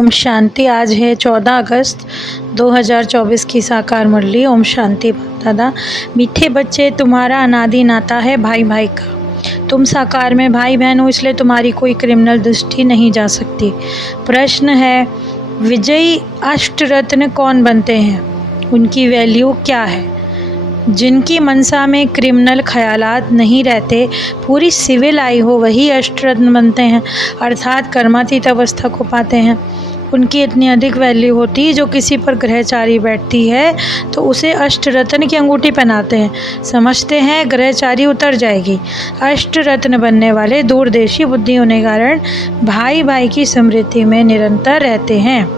ओम शांति। आज है 14 अगस्त 2024 की साकार मुरली। ओम शांति। दादा, मीठे बच्चे, तुम्हारा अनादि नाता है भाई भाई का। तुम साकार में भाई बहन हो, इसलिए तुम्हारी कोई क्रिमिनल दृष्टि नहीं जा सकती। प्रश्न है, विजयी अष्टरत्न कौन बनते हैं, उनकी वैल्यू क्या है? जिनकी मनसा में क्रिमिनल ख्यालात नहीं रहते, पूरी सिविल आई हो, वही अष्टरत्न बनते हैं, अर्थात कर्मातीत अवस्था को पाते हैं। उनकी इतनी अधिक वैल्यू होती है, जो किसी पर ग्रहचारी बैठती है तो उसे अष्टरत्न की अंगूठी पहनाते हैं, समझते हैं ग्रहचारी उतर जाएगी। अष्टरत्न बनने वाले दूरदेशी बुद्धि होने के कारण भाई भाई की स्मृति में निरंतर रहते हैं।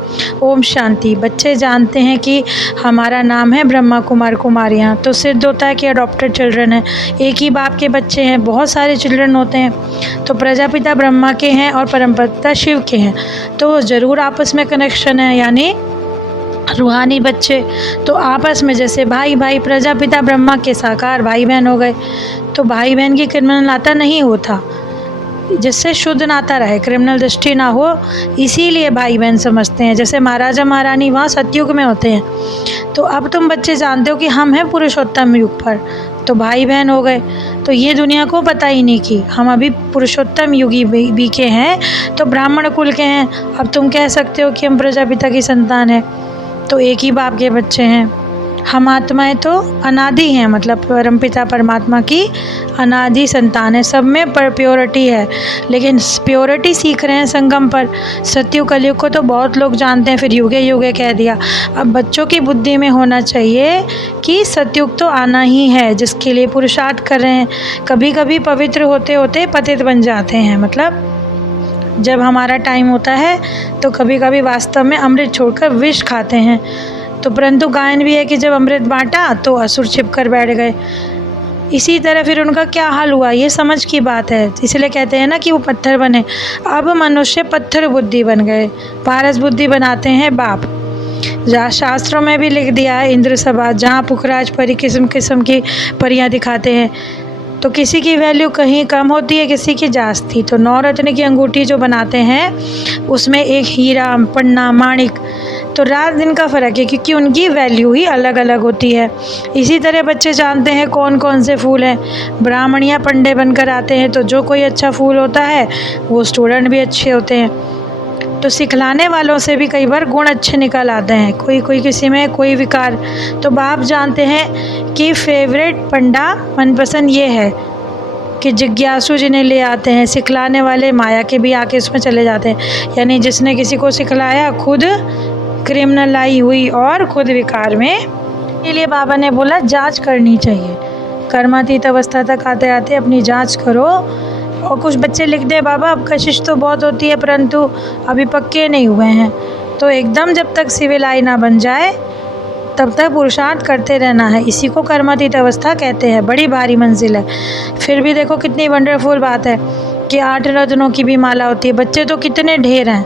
ओम शांति। बच्चे जानते हैं कि हमारा नाम है ब्रह्मा कुमार कुमारियाँ, तो सिद्ध होता है कि अडॉप्टेड चिल्ड्रन है, एक ही बाप के बच्चे हैं। बहुत सारे चिल्ड्रन होते हैं, तो प्रजापिता ब्रह्मा के हैं और परमपिता शिव के हैं, तो ज़रूर आपस में कनेक्शन है, यानी रूहानी बच्चे। तो आपस में जैसे भाई भाई, प्रजापिता ब्रह्मा के साकार भाई बहन हो गए, तो भाई बहन की क्रिमिनल नाता नहीं होता, जिससे शुद्ध नाता रहे, क्रिमिनल दृष्टि ना हो, इसीलिए भाई बहन समझते हैं। जैसे महाराजा महारानी वहाँ सतयुग में होते हैं, तो अब तुम बच्चे जानते हो कि हम हैं पुरुषोत्तम युग पर, तो भाई बहन हो गए। तो ये दुनिया को पता ही नहीं कि हम अभी पुरुषोत्तम युगी भी के हैं, तो ब्राह्मण कुल के हैं। अब तुम कह सकते हो कि हम प्रजापिता की संतान हैं, तो एक ही बाप के बच्चे हैं। हम आत्माएं तो अनादि हैं, मतलब परमपिता परमात्मा की अनादि संतान है। सब में पर प्योरिटी है, लेकिन प्योरिटी सीख रहे हैं संगम पर। सत्युग कलयुग को तो बहुत लोग जानते हैं, फिर युगे युगे कह दिया। अब बच्चों की बुद्धि में होना चाहिए कि सत्युग तो आना ही है, जिसके लिए पुरुषार्थ कर रहे हैं। कभी कभी पवित्र होते होते पतित बन जाते हैं, मतलब जब हमारा टाइम होता है तो कभी कभी वास्तव में अमृत छोड़कर विष खाते हैं। तो परंतु गायन भी है कि जब अमृत बांटा तो असुर छिप कर बैठ गए। इसी तरह फिर उनका क्या हाल हुआ, ये समझ की बात है। इसलिए कहते हैं ना कि वो पत्थर बने। अब मनुष्य पत्थर बुद्धि बन गए, पारस बुद्धि बनाते हैं बाप। शास्त्रों में भी लिख दिया है, इंद्र सभा जहाँ पुखराज परी किस्म किस्म की परियां दिखाते हैं, तो किसी की वैल्यू कहीं कम होती है, किसी की जास्ती। तो नवरत्न की अंगूठी जो बनाते हैं उसमें एक हीरा, पन्ना, माणिक, तो रात दिन का फ़र्क है, क्योंकि उनकी वैल्यू ही अलग अलग होती है। इसी तरह बच्चे जानते हैं कौन कौन से फूल हैं। ब्राह्मण या पंडे बनकर आते हैं, तो जो कोई अच्छा फूल होता है वो स्टूडेंट भी अच्छे होते हैं। तो सिखलाने वालों से भी कई बार गुण अच्छे निकल आते हैं, कोई कोई किसी में कोई विकार। तो बाप जानते हैं कि फेवरेट पंडा मनपसंद ये है कि जिज्ञासु जिन्हें ले आते हैं। सिखलाने वाले माया के भी आके उसमें चले जाते हैं, यानी जिसने किसी को सिखलाया खुद क्रिमिनल आई हुई और खुद विकार में। इसलिए बाबा ने बोला जांच करनी चाहिए। कर्मातीत अवस्था तक आते आते अपनी जांच करो। और कुछ बच्चे लिख दे, बाबा अब कशिश तो बहुत होती है, परंतु अभी पक्के नहीं हुए हैं। तो एकदम जब तक सिविल आई ना बन जाए तब तक पुरुषार्थ करते रहना है। इसी को कर्मातीत अवस्था कहते हैं। बड़ी भारी मंजिल है। फिर भी देखो कितनी वंडरफुल बात है कि 8 रत्नों की भी माला होती है। बच्चे तो कितने ढेर हैं,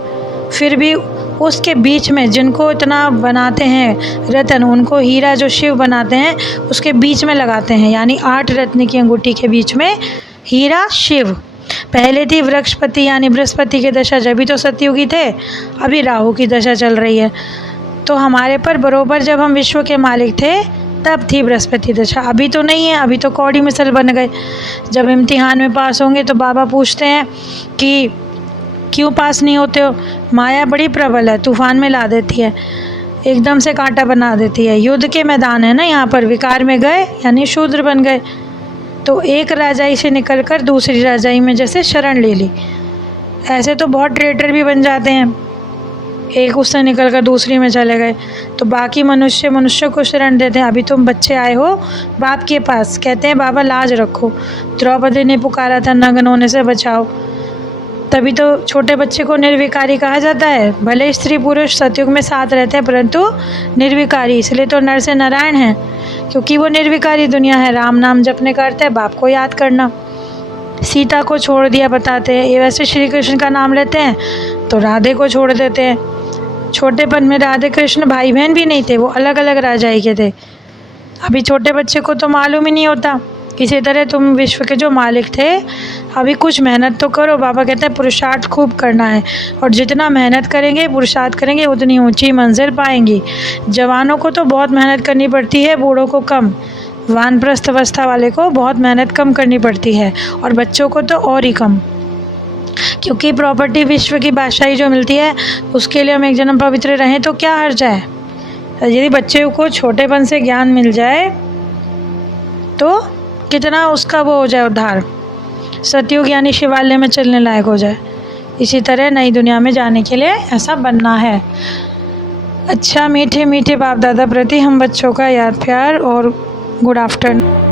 फिर भी उसके बीच में जिनको इतना बनाते हैं रत्न, उनको हीरा जो शिव बनाते हैं उसके बीच में लगाते हैं, यानी 8 रत्न की अंगूठी के बीच में हीरा शिव। पहले थी वृक्षपति यानी बृहस्पति की दशा, जब भी तो सतयुगी थे, अभी राहु की दशा चल रही है। तो हमारे पर बरोबर जब हम विश्व के मालिक थे तब थी बृहस्पति दशा, अभी तो नहीं है। अभी तो कौड़ी मिसल बन गए। जब इम्तिहान में पास होंगे तो बाबा पूछते हैं कि क्यों पास नहीं होते हो? माया बड़ी प्रबल है, तूफान में ला देती है, एकदम से कांटा बना देती है। युद्ध के मैदान है ना, यहाँ पर विकार में गए यानी शूद्र बन गए। तो एक राजाई से निकलकर दूसरी राजाई में जैसे शरण ले ली। ऐसे तो बहुत ट्रेटर भी बन जाते हैं, एक उससे निकलकर दूसरी में चले गए, तो बाकी मनुष्य को शरण देते हैं। अभी तुम बच्चे आए हो बाप के पास, कहते हैं बाबा लाज रखो, द्रौपदी ने पुकारा था नग्न होने से बचाओ, तभी तो छोटे बच्चे को निर्विकारी कहा जाता है। भले स्त्री पुरुष सतयुग में साथ रहते हैं, परंतु निर्विकारी, इसलिए तो नर से नारायण है, क्योंकि वो निर्विकारी दुनिया है। राम नाम जपने का अर्थ है बाप को याद करना। सीता को छोड़ दिया बताते हैं, ये वैसे श्री कृष्ण का नाम लेते हैं तो राधे को छोड़ देते हैं। छोटेपन में राधे कृष्ण भाई बहन भी नहीं थे, वो अलग अलग राजाई के थे। अभी छोटे बच्चे को तो मालूम ही नहीं होता इसी तरह तुम विश्व के जो मालिक थे, अभी कुछ मेहनत तो करो। बाबा कहते हैं पुरुषार्थ खूब करना है, और जितना मेहनत करेंगे, पुरुषार्थ करेंगे, उतनी ऊंची मंजिल पाएंगी। जवानों को तो बहुत मेहनत करनी पड़ती है, बूढ़ों को कम। वानप्रस्थ अवस्था वाले को बहुत मेहनत कम करनी पड़ती है, और बच्चों को तो और ही कम, क्योंकि प्रॉपर्टी विश्व की बादशाही जो मिलती है, उसके लिए हम एक जन्म पवित्र रहें तो क्या हर्ज है। यदि बच्चे को छोटेपन से ज्ञान मिल जाए तो कितना उसका वो हो जाए उद्धार, सतयुग यानी शिवालय में चलने लायक हो जाए। इसी तरह नई दुनिया में जाने के लिए ऐसा बनना है। अच्छा, मीठे मीठे बाप दादा प्रति हम बच्चों का याद प्यार और गुड आफ्टरनून।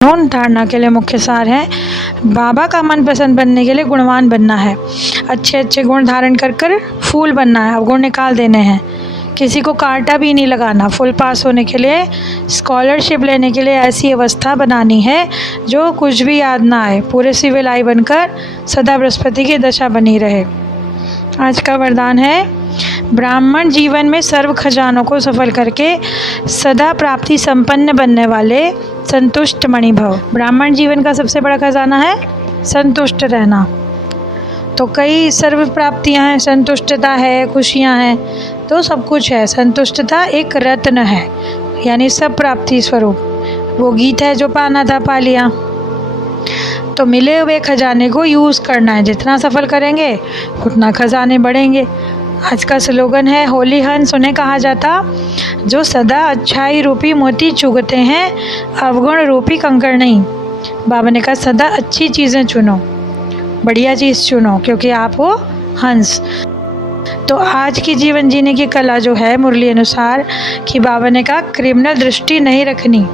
धारणा के लिए मुख्य सार है, बाबा का मनपसंद बनने के लिए गुणवान बनना है, अच्छे अच्छे गुण धारण कर कर फूल बनना है, अवगुण निकाल देने हैं, किसी को कांटा भी नहीं लगाना, फुल पास होने के लिए, स्कॉलरशिप लेने के लिए ऐसी अवस्था बनानी है जो कुछ भी याद ना आए, पूरे सिविल आई बनकर सदा बृहस्पति की दशा बनी रहे। आज का वरदान है, ब्राह्मण जीवन में सर्व खजानों को सफल करके सदा प्राप्ति संपन्न बनने वाले संतुष्ट मणि भव। ब्राह्मण जीवन का सबसे बड़ा खजाना है संतुष्ट रहना। तो कई सर्व प्राप्तियां हैं, संतुष्टता है, खुशियां हैं, तो सब कुछ है। संतुष्टता एक रत्न है, यानी सब प्राप्ति स्वरूप। वो गीत है, जो पाना था पा लिया। तो मिले हुए खजाने को यूज़ करना है, जितना सफल करेंगे उतना खजाने बढ़ेंगे। आज का स्लोगन है, होली हंस उन्हें कहा जाता जो सदा अच्छाई रूपी मोती चुगते हैं, अवगुण रूपी कंकड़ नहीं। बाबा ने कहा सदा अच्छी चीज़ें चुनो, बढ़िया चीज़ चुनो, क्योंकि आप हो हंस। तो आज की जीवन जीने की कला जो है मुरली अनुसार कि बाबा ने कहा क्रिमिनल दृष्टि नहीं रखनी।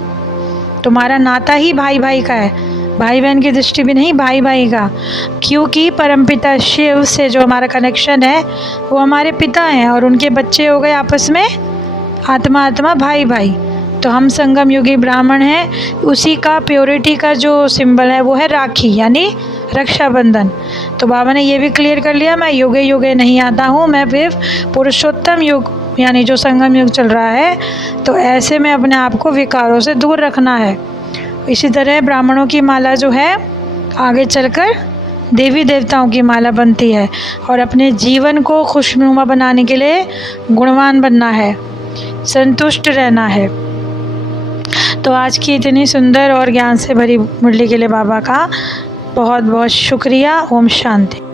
तुम्हारा नाता ही भाई भाई का है, भाई बहन की दृष्टि भी नहीं, भाई भाई का। क्योंकि परमपिता शिव से जो हमारा कनेक्शन है वो हमारे पिता हैं, और उनके बच्चे हो गए आपस में आत्मा आत्मा भाई भाई। तो हम संगम युगी ब्राह्मण हैं, उसी का प्योरिटी का जो सिंबल है वो है राखी, यानी रक्षाबंधन। तो बाबा ने ये भी क्लियर कर लिया, मैं युगे युगे नहीं आता हूँ, मैं फिर पुरुषोत्तम युग यानी जो संगम युग चल रहा है, तो ऐसे में अपने आप को विकारों से दूर रखना है। इसी तरह ब्राह्मणों की माला जो है आगे चलकर देवी देवताओं की माला बनती है, और अपने जीवन को खुशनुमा बनाने के लिए गुणवान बनना है, संतुष्ट रहना है। तो आज की इतनी सुंदर और ज्ञान से भरी मुरली के लिए बाबा का बहुत बहुत शुक्रिया। ओम शांति।